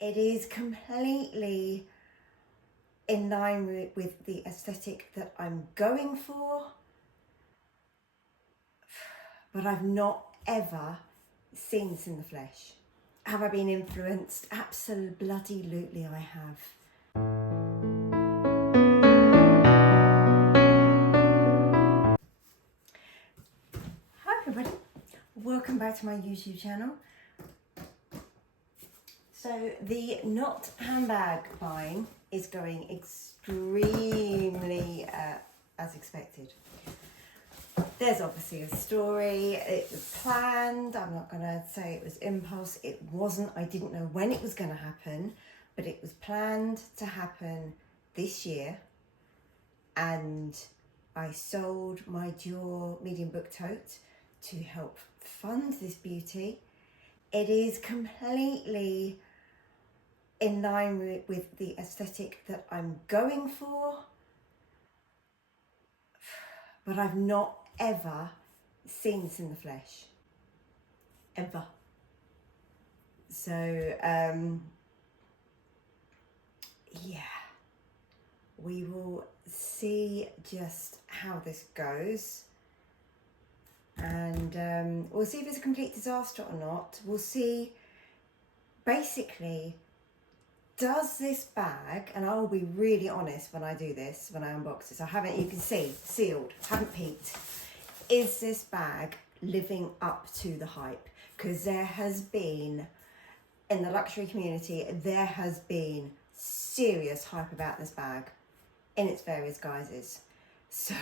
It is completely in line with the aesthetic that I'm going for, but I've not ever seen this in the flesh. Have I been influenced? Absolutely, I have. Hi everybody, welcome back to my YouTube channel. So the not handbag buying is going extremely as expected. There's obviously a story. It was planned. I'm not going to say it was impulse. It wasn't. I didn't know when it was going to happen, but it was planned to happen this year. And I sold my Dior medium book tote to help fund this beauty. It is completely in line with the aesthetic that I'm going for, but I've not ever seen this in the flesh, ever. So yeah, we will see just how this goes, and we'll see if it's a complete disaster or not. We'll see basically, does this bag, and I will be really honest when I do this, when I unbox this, I haven't, you can see, sealed, haven't peeked. Is this bag living up to the hype? Because there has been, in the luxury community, there has been serious hype about this bag in its various guises. So,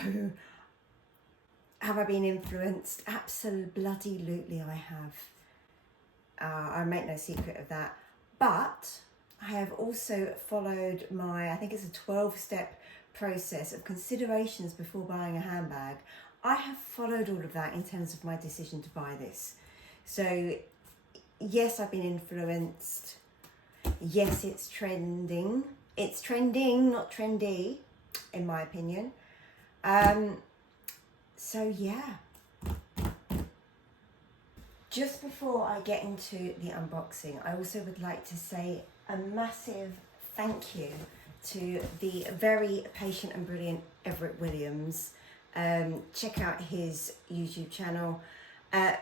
have I been influenced? Absolutely, I have. I make no secret of that. But I have also followed my, I think it's a 12-step process of considerations before buying a handbag. I have followed all of that in terms of my decision to buy this. So yes, I've been influenced. Yes, it's trending. It's trending, not trendy, in my opinion. So yeah. Just before I get into the unboxing, I also would like to say a massive thank you to the very patient and brilliant Everett Williams. Check out his YouTube channel.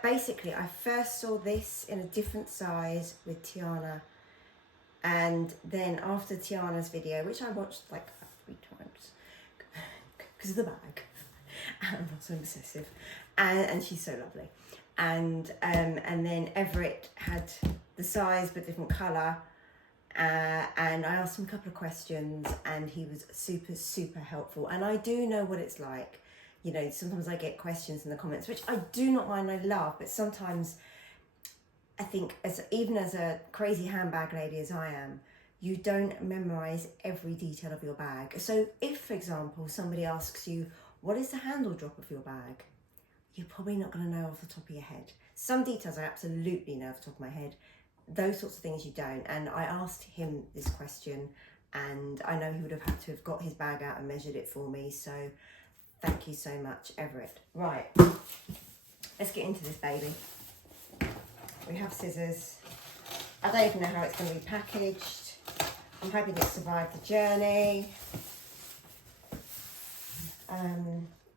Basically, I first saw this in a different size with Tiana, and then after Tiana's video, which I watched like 3 times because of the bag, I'm not so obsessive, and she's so lovely. And then Everett had the size but different colour, and I asked him a couple of questions, and he was super helpful. And I do know what it's like, you know, sometimes I get questions in the comments, which I do not mind, I love, but sometimes I think, even as a crazy handbag lady as I am, you don't memorise every detail of your bag. So if, for example, somebody asks you, what is the handle drop of your bag? You're probably not going to know off the top of your head. Some details I absolutely know off the top of my head. Those sorts of things you don't. And I asked him this question, and I know he would have had to have got his bag out and measured it for me. So thank you so much, Everett. Right, let's get into this baby. We have scissors. I don't even know how it's going to be packaged. I'm hoping it survived the journey.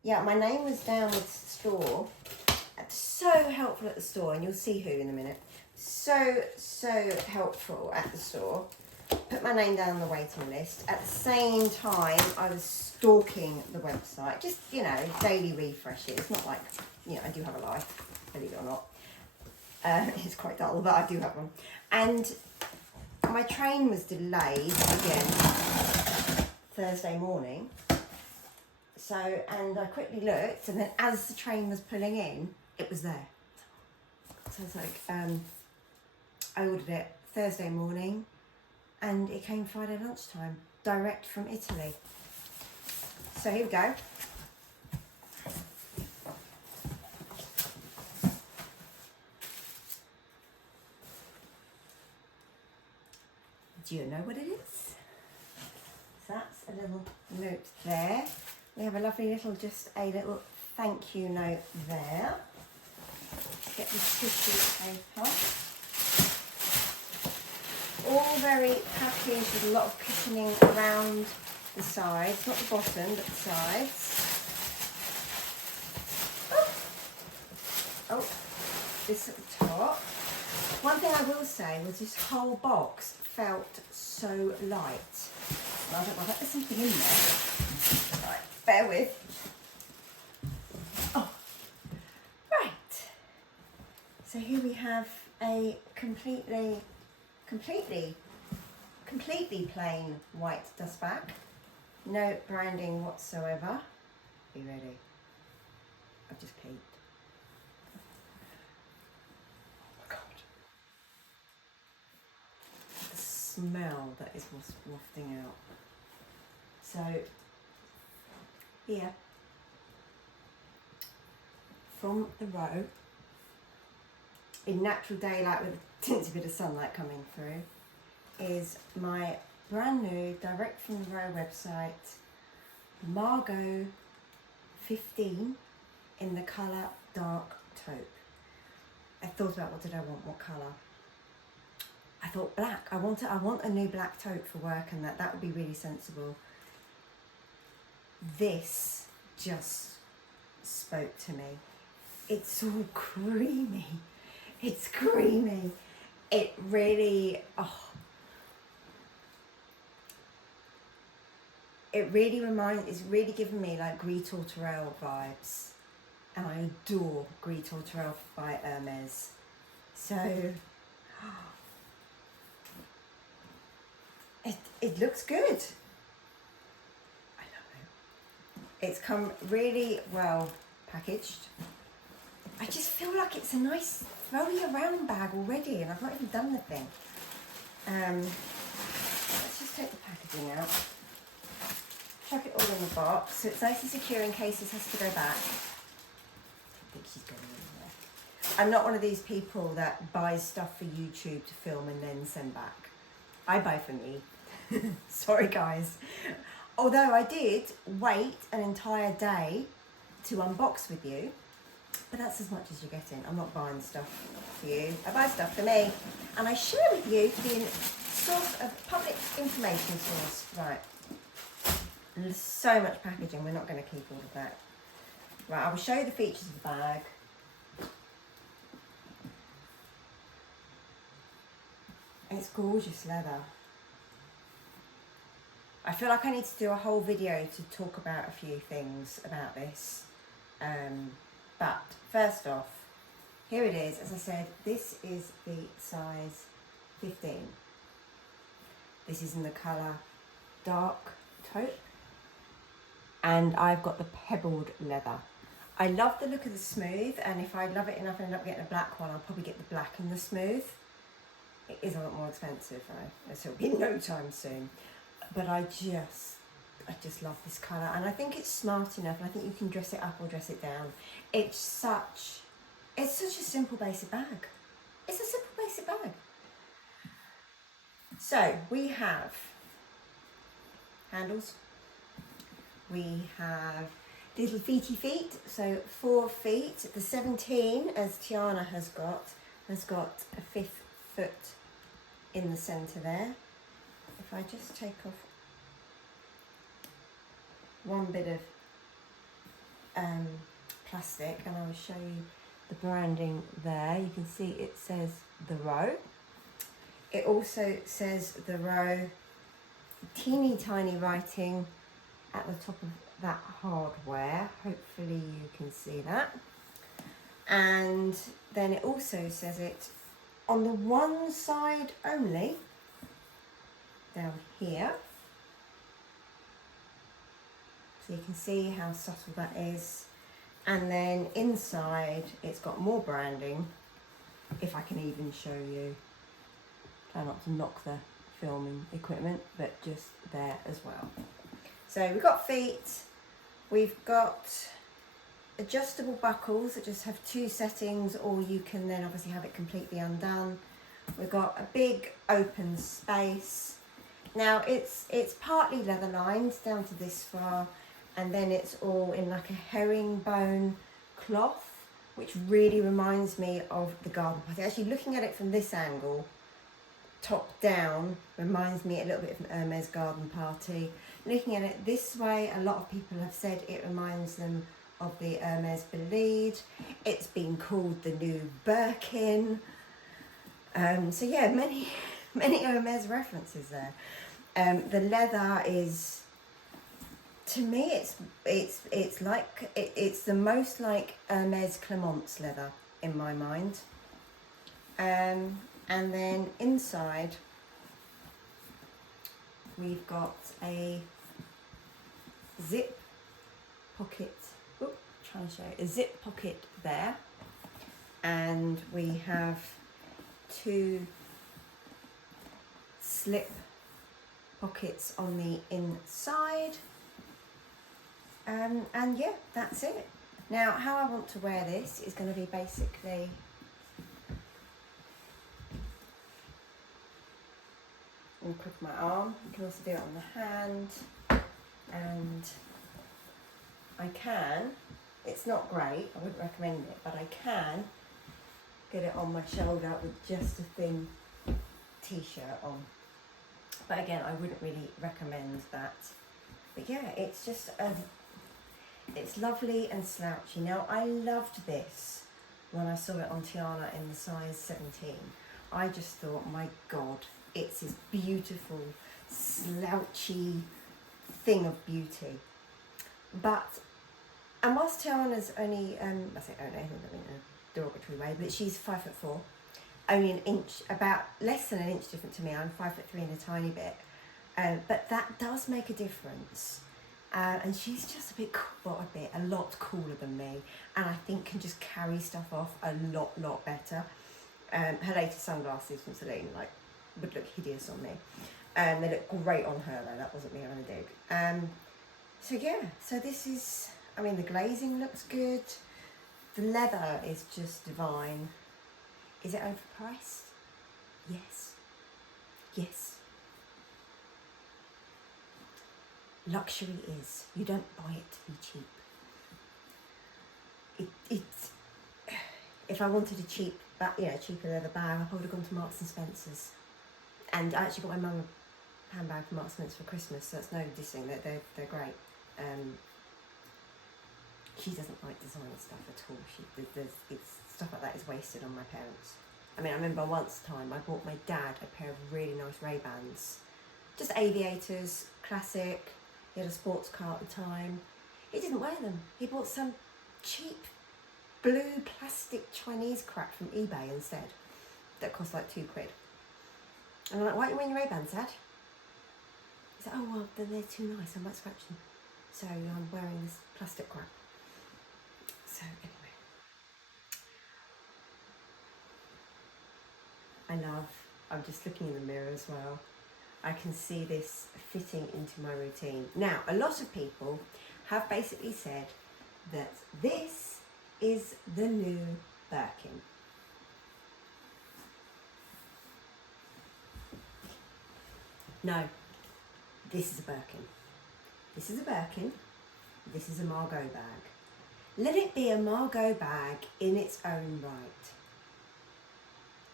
Yeah, my name was down with the store. So helpful at the store, and you'll see who in a minute. So helpful at the store. Put my name down on the waiting list. At the same time, I was stalking the website. Just, you know, daily refreshes. It's not like, you know, I do have a life, believe it or not. It's quite dull, but I do have one. And my train was delayed again Thursday morning. So, and I quickly looked, and then as the train was pulling in, it was there. So it's like, I ordered it Thursday morning, and it came Friday lunchtime, direct from Italy. So here we go. Do you know what it is? So that's a little note there. We have a lovely little, just a little thank you note there. Let's get this tissue paper. all very packaged with a lot of cushioning around the sides, not the bottom, but the sides. Oh, this at the top. One thing I will say was this whole box felt so light. Well, I don't know, there's something in there. Right, bear with. Oh, right. So here we have a completely plain white dust bag. No branding whatsoever. Are you ready? I've just peeked. Oh my God. The smell that is wafting out. So, here, from the row, in natural daylight with a teensy bit of sunlight coming through, is my brand new, direct from the row website, Margaux 15 in the colour dark taupe. I thought about what what colour. I thought black. I want a new black taupe for work, and that would be really sensible. This just spoke to me. It's all creamy. It's creamy. It really, it really it's really giving me like Gris Tourterelle vibes. And I adore Gris Tourterelle by Hermes. So, it looks good. I love it. It's come really well packaged. I just feel like it's a nice throw-y around bag already, and I've not even done the thing. Let's just take the packaging out. Chuck it all in the box, so it's nice and secure in case this has to go back. I think she's going in there. I'm not one of these people that buys stuff for YouTube to film and then send back. I buy for me. Sorry guys. Although I did wait an entire day to unbox with you, but that's as much as you're getting. I'm not buying stuff for you. I buy stuff for me, and I share with you to be a source of public information source. Right. There's so much packaging, we're not going to keep all of that. Right, I will show you the features of the bag. And it's gorgeous leather. I feel like I need to do a whole video to talk about a few things about this. But first off, here it is. As I said, this is the size 15. This is in the colour dark taupe. And I've got the pebbled leather. I love the look of the smooth, and if I love it enough and end up getting a black one, I'll probably get the black and the smooth. It is a lot more expensive, right? So it'll be no time soon. But I just love this colour, and I think it's smart enough, and I think you can dress it up or dress it down. It's such a simple basic bag. It's a simple basic bag. So we have handles. We have little feety feet, so 4 feet. The 17, as Tiana has got a 5th foot in the centre there. If I just take off one bit of plastic, and I will show you the branding there. You can see it says the row. It also says the row, teeny tiny writing at the top of that hardware. Hopefully you can see that. And then it also says it on the one side only, down here. So you can see how subtle that is. And then inside it's got more branding, if I can even show you. Try not to knock the filming equipment, but just there as well. So we've got feet, we've got adjustable buckles that just have 2 settings, or you can then obviously have it completely undone. We've got a big open space. Now it's partly leather lined down to this far, and then it's all in like a herringbone cloth, which really reminds me of the garden party. Actually, looking at it from this angle, top down reminds me a little bit of an Hermes garden party. Looking at it this way, a lot of people have said it reminds them of the Hermes Bolide. It's been called the new Birkin. So yeah, many Hermes references there. The leather is, to me, it's like it's the most like Hermes Clement's leather in my mind. And then inside we've got a zip pocket. Oop, trying to show you. A zip pocket there, and we have 2 slip pockets on the inside. And yeah, that's it. Now, how I want to wear this is going to be basically on the crook of my arm. You can also do it on the hand, and I can, it's not great, I wouldn't recommend it, but I can get it on my shoulder with just a thin t-shirt on. But again, I wouldn't really recommend that. But yeah, it's just it's lovely and slouchy. Now, I loved this when I saw it on Tiana in the size 17. I just thought, my God, it's this beautiful, slouchy thing of beauty. And whilst Tiana's only, I say only, I think I mean in a derogatory way, but she's 5'4", only an inch, about less than an inch different to me. I'm 5'3" and a tiny bit. But that does make a difference. And she's just a lot cooler than me, and I think can just carry stuff off a lot better. Her latest sunglasses from Celine would look hideous on me. They look great on her though, that wasn't me having a dig. So yeah, so this is, I mean, the glazing looks good. The leather is just divine. Is it overpriced? Yes. Yes. Luxury is. You don't buy it to be cheap. If I wanted a cheaper leather bag, I probably would have gone to Marks and Spencer's. And I actually got my mum a handbag from Marks and Spencer for Christmas, so that's no dissing. They're great. She doesn't like designer stuff at all. Stuff like that is wasted on my parents. I mean, I remember once time I bought my dad a pair of really nice Ray-Bans, just aviators, classic. He had a sports car at the time. He didn't wear them. He bought some cheap blue plastic Chinese crap from eBay instead that cost like £2. And I'm like, why aren't you wearing your Ray-Bans, Dad? He's like, oh, well, they're too nice. I might scratch them. So I'm wearing this plastic crap. So anyway. I'm just looking in the mirror as well. I can see this fitting into my routine. Now, a lot of people have basically said that this is the new Birkin. No, this is a Birkin. This is a Birkin. This is a Margaux bag. Let it be a Margaux bag in its own right.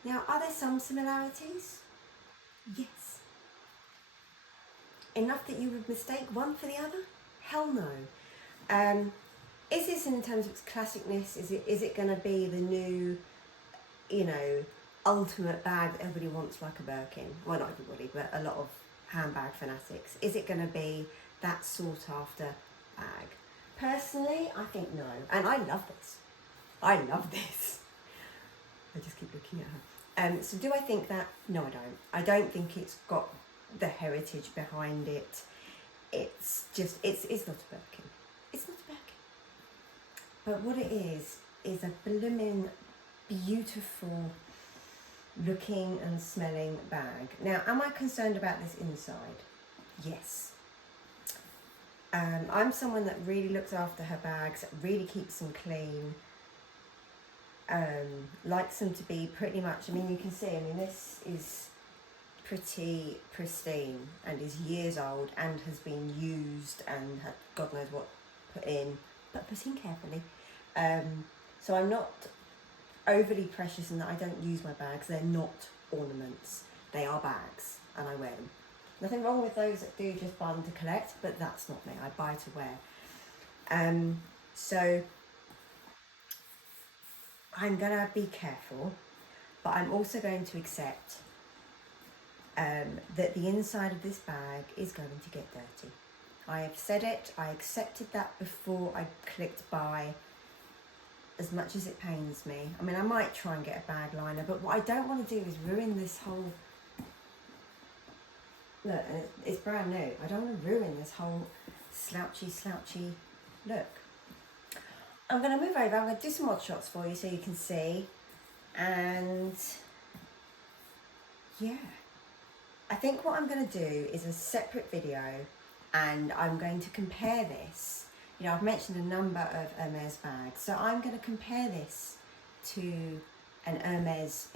Now, are there some similarities? Yes. Enough that you would mistake one for the other? Hell no. Is this, in terms of its classicness, is it going to be the new, ultimate bag that everybody wants, like a Birkin? Well, not everybody, but a lot of handbag fanatics. Is it going to be that sought after bag? Personally, I think no. And I love this. I love this. I just keep looking at her. So do I think that? No, I don't. I don't think it's got the heritage behind it. It's just, it's not a Birkin. It's not a Birkin. But what it is a blooming, beautiful looking and smelling bag. Now, am I concerned about this inside? Yes. I'm someone that really looks after her bags, really keeps them clean, likes them to be pretty much, you can see, this is pretty pristine and is years old and has been used and had God knows what put in, but put in carefully. So I'm not overly precious in that I don't use my bags. They're not ornaments. They are bags and I wear them. Nothing wrong with those that do just buy them to collect, but that's not me. I buy to wear. So I'm gonna be careful, but I'm also going to accept that the inside of this bag is going to get dirty. I have said it, I accepted that before I clicked buy, as much as it pains me. I mean, I might try and get a bag liner, but what I don't want to do is ruin this whole, look, it's brand new. I don't want to ruin this whole slouchy look. I'm going to move over, I'm going to do some odd shots for you so you can see, and yeah. I think what I'm going to do is a separate video, and I'm going to compare this. You know, I've mentioned a number of Hermes bags, so I'm going to compare this to an Hermes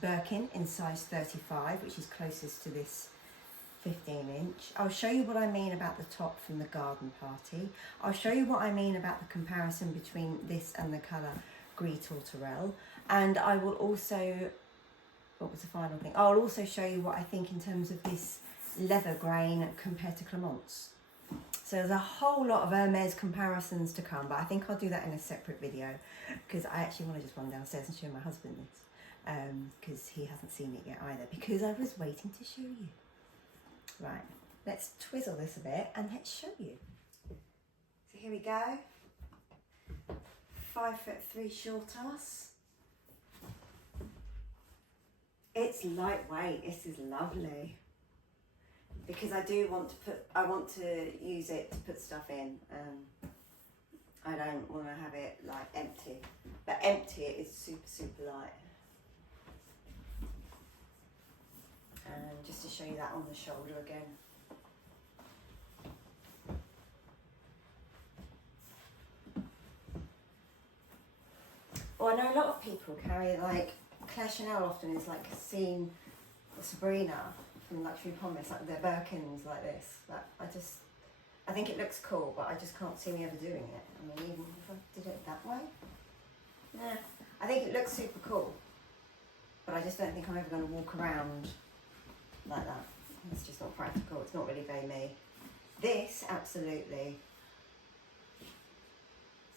Birkin in size 35, which is closest to this 15-inch. I'll show you what I mean about the top from the garden party. I'll show you what I mean about the comparison between this and the colour Gris Tourterelle, and I will also, what was the final thing? I'll also show you what I think in terms of this leather grain compared to Clement's. So there's a whole lot of Hermes comparisons to come, but I think I'll do that in a separate video, because I actually want to just run downstairs and show my husband this, because he hasn't seen it yet either, because I was waiting to show you. Right, let's twizzle this a bit and let's show you. So here we go. 5'3" short ass. It's lightweight. This is lovely. Because I do want to I want to use it to put stuff in. I don't want to have it like empty. But empty it is super light. And just to show you that on the shoulder again. Well, I know a lot of people carry, like, Claire Chanel often is like seen, or Sabrina from Luxury Promise, like their Birkins like this. But I think it looks cool, but I just can't see me ever doing it. I mean, even if I did it that way. Nah, I think it looks super cool, but I just don't think I'm ever going to walk around like that. It's just not practical. It's not really very me. This, absolutely.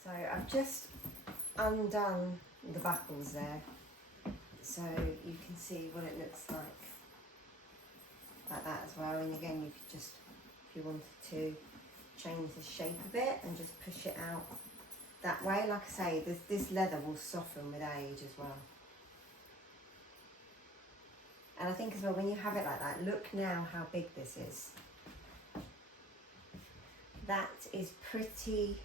So I've just undone the buckles there, so you can see what it looks like that as well. And again, you could just, if you wanted to, change the shape a bit and just push it out that way. Like I say, this leather will soften with age as well. And I think as well, when you have it like that, look now how big this is. That is pretty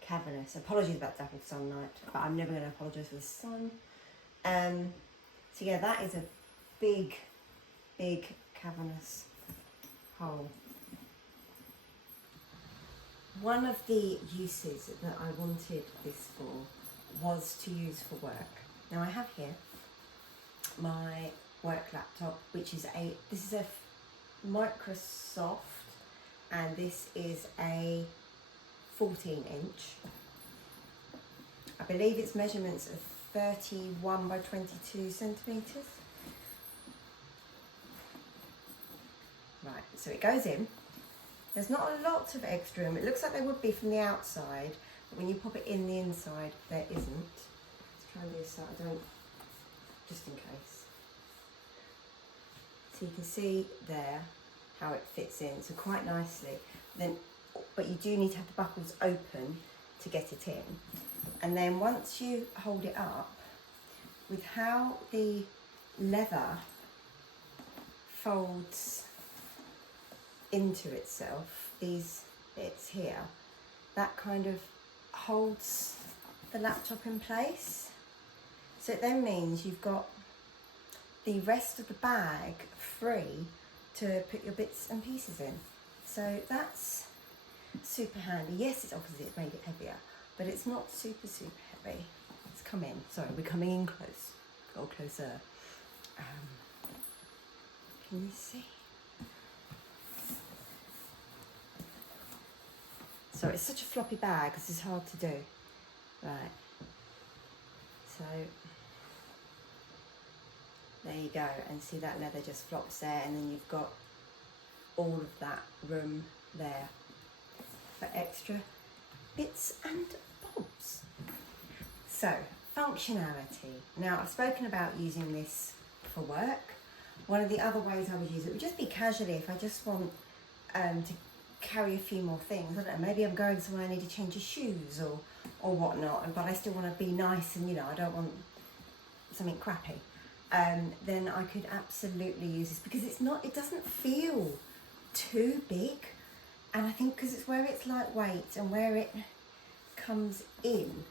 cavernous. Apologies about dappled sunlight, but I'm never going to apologise for the sun. So yeah, that is a big cavernous hole. One of the uses that I wanted this for was to use for work. Now I have here my work laptop, which is this is a Microsoft, and this is a 14-inch. I believe its measurements are 31 by 22 centimetres. Right, so it goes in. There's not a lot of extra room. It looks like there would be from the outside, but when you pop it in the inside, there isn't. Let's try and do this so I don't, just in case. So you can see there how it fits in, so quite nicely. Then, but you do need to have the buckles open to get it in. And then once you hold it up, with how the leather folds into itself, these bits here, that kind of holds the laptop in place. So it then means you've got the rest of the bag free to put your bits and pieces in. So that's super handy. Yes, it's obviously it's made it heavier, but it's not super heavy. Let's come in. Sorry, we're coming in close or closer. Can you see? Sorry, it's such a floppy bag. This is hard to do. Right. So there there you go, and see that leather just flops there, and then you've got all of that room there for extra bits and bobs. So, functionality. Now, I've spoken about using this for work. One of the other ways I would use it would just be casually if I just want to carry a few more things. I don't know, maybe I'm going somewhere I need to change of shoes or whatnot, but I still want to be nice and, you know, I don't want something crappy. Then I could absolutely use this because it doesn't feel too big. And I think because it's where it's lightweight and where it comes in,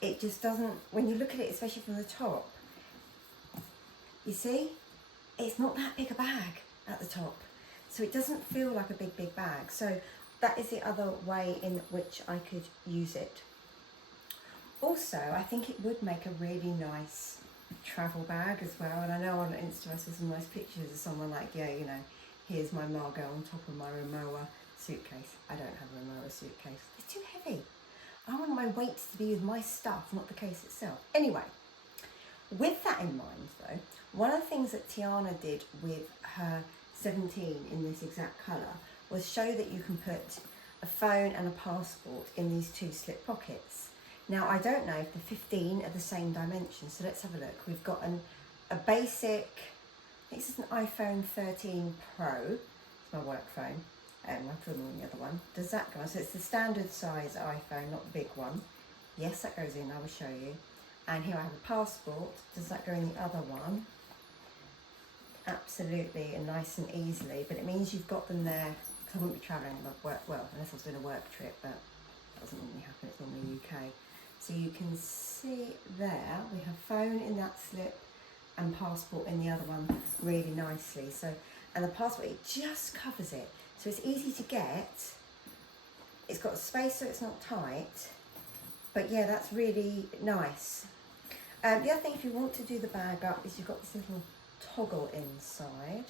it just doesn't, when you look at it, especially from the top, you see, it's not that big a bag at the top. So it doesn't feel like a big bag. So that is the other way in which I could use it. Also, I think it would make a really nice travel bag as well. And I know on Insta I saw some nice pictures of someone like, yeah, you know, here's my Margaux on top of my Rimowa suitcase. I don't have a Rimowa suitcase. It's too heavy. I want my weight to be with my stuff, not the case itself. Anyway, with that in mind though, one of the things that Tiana did with her 17 in this exact colour was show that you can put a phone and a passport in these two slip pockets. Now, I don't know if the 15 are the same dimension, so let's have a look. We've got a basic, I think this is an iPhone 13 Pro, it's my work phone, and I put them on the other one. Does that go on? So it's the standard size iPhone, not the big one. Yes, that goes in, I will show you. And here I have a passport. Does that go in the other one? Absolutely, and nice and easily, but it means you've got them there, because I wouldn't be travelling like work, well, unless I was doing a work trip, but that doesn't normally happen, it's normally UK. So you can see there, we have phone in that slip and passport in the other one really nicely. So, and the passport, it just covers it. So it's easy to get. It's got space so it's not tight. But yeah, that's really nice. The other thing, if you want to do the bag up, is you've got this little toggle inside.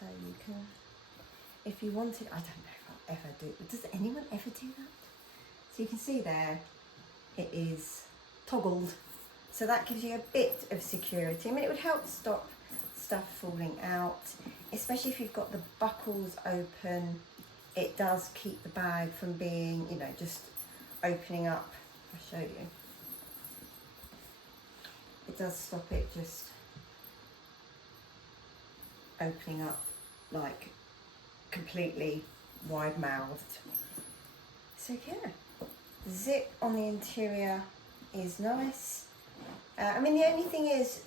So you can, if you wanted, I don't know if I'll ever do, does anyone ever do that? So you can see there, it is toggled. So that gives you a bit of security. I mean, it would help stop stuff falling out, especially if you've got the buckles open. It does keep the bag from being, you know, just opening up. I'll show you. It does stop it just opening up like completely wide-mouthed. So yeah. Zip on the interior is nice. I mean, the only thing is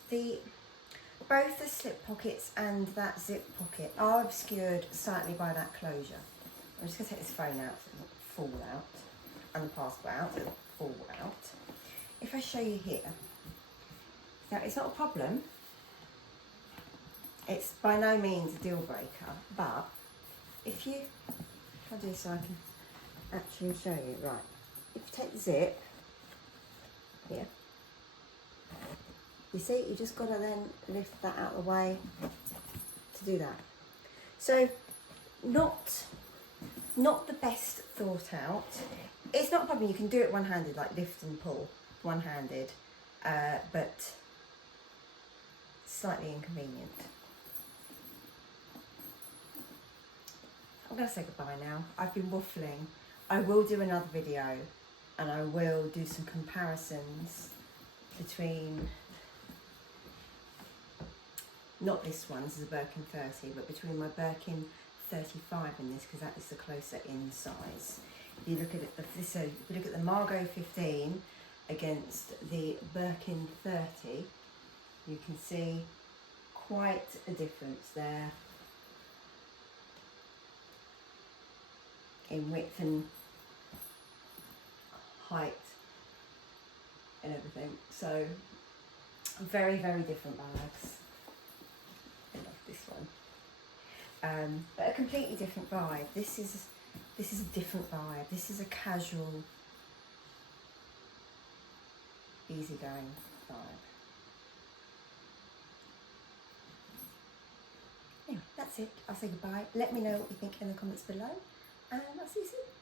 both the slip pockets and that zip pocket are obscured slightly by that closure. I'm just going to take this phone out so it doesn't fall out, and the passport out so it doesn't fall out. If I show you here, now it's not a problem. It's by no means a deal breaker, but if I do so I can actually show you, right. If you take the zip, here, you see, you just got to then lift that out of the way to do that. So, not the best thought out. It's not a problem, you can do it one-handed, like lift and pull, one-handed, but slightly inconvenient. I'm going to say goodbye now. I've been waffling. I will do another video and I will do some comparisons between, not this one, this is a Birkin 30, but between my Birkin 35 and this, because that is the closer in size. If you look at it, if you look at the Margaux 15 against the Birkin 30, you can see quite a difference there in width and height and everything. So very, very different bags. I love this one. But a completely different vibe. This is a different vibe. This is a casual, easygoing vibe. Anyway, that's it. I'll say goodbye. Let me know what you think in the comments below, and I'll see you soon.